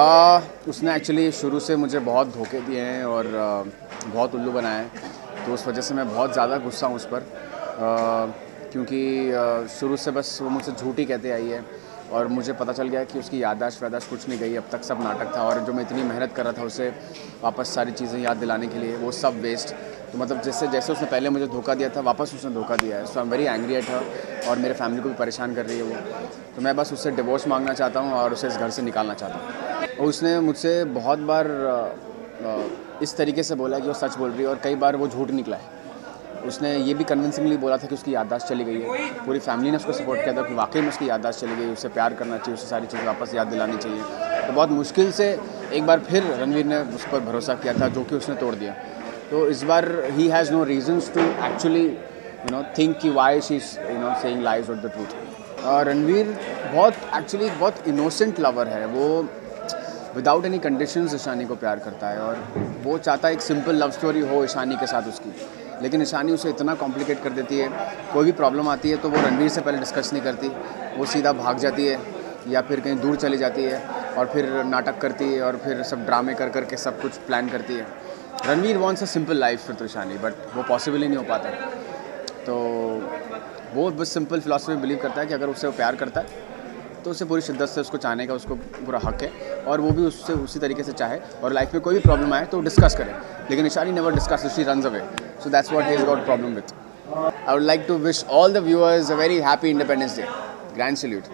उसने एक्चुअली शुरू से मुझे बहुत धोखे दिए हैं और बहुत उल्लू बनाया है, तो उस वजह से मैं बहुत ज़्यादा गुस्सा हूँ उस पर, क्योंकि शुरू से बस वो मुझसे झूठ ही कहते आई है और मुझे पता चल गया कि उसकी याददाश्त वादाश्त कुछ नहीं गई, अब तक सब नाटक था। और जो मैं इतनी मेहनत कर रहा था उसे वापस सारी चीज़ें याद दिलाने के लिए, वो सब वेस्ट। तो मतलब जैसे जैसे उसने पहले मुझे धोखा दिया था, वापस उसने धोखा दिया है। So I am very angry at her, और मेरे फैमिली को भी परेशान कर रही है वो। तो मैं बस उससे डिवोर्स मांगना चाहता हूँ और उसे इस घर से निकालना चाहता हूँ। और उसने मुझसे बहुत बार इस तरीके से बोला कि वो सच बोल रही है, और कई बार वो झूठ निकला है। उसने ये भी कन्विंसिंगली बोला था कि उसकी याददाश्त चली गई है। पूरी फैमिली ने उसको सपोर्ट किया था कि वाकई में उसकी याददाश्त चली गई, उसे प्यार करना चाहिए, उसे सारी चीज़ें वापस याद दिलानी चाहिए। तो बहुत मुश्किल से एक बार फिर रणवीर ने उस पर भरोसा किया था, जो कि उसने तोड़ दिया। तो इस बार he has no reasons to actually think कि why she is saying lies और द ट्रूथ। रणवीर बहुत इनोसेंट लवर है। वो विदाउट एनी कंडीशंस ईशानी को प्यार करता है, और वो चाहता है एक सिंपल लव स्टोरी हो ईशानी के साथ उसकी। लेकिन ईशानी उसे इतना कॉम्प्लिकेट कर देती है, कोई भी प्रॉब्लम आती है तो वो रणवीर से पहले डिस्कस नहीं करती, वो सीधा भाग जाती है या फिर कहीं दूर चली जाती है और फिर नाटक करती है और फिर सब ड्रामे कर करके सब कुछ प्लान करती है। Ranveer wants a simple life with Ishani, but वो पॉसिबल ही नहीं हो पाता। तो वो बस सिंपल फिलॉसफी में बिलीव करता है कि अगर उससे वो प्यार करता है तो उसे पूरी शिद्दत से उसको चाहने का उसको पूरा हक है, और वो भी उससे उसी तरीके से चाहे, और लाइफ में कोई भी प्रॉब्लम आए तो डिस्कस करे। लेकिन Ishani never discuss, she runs away. So that's what he has got problem with. I would like to wish all the viewers a very happy Independence Day. Grand salute.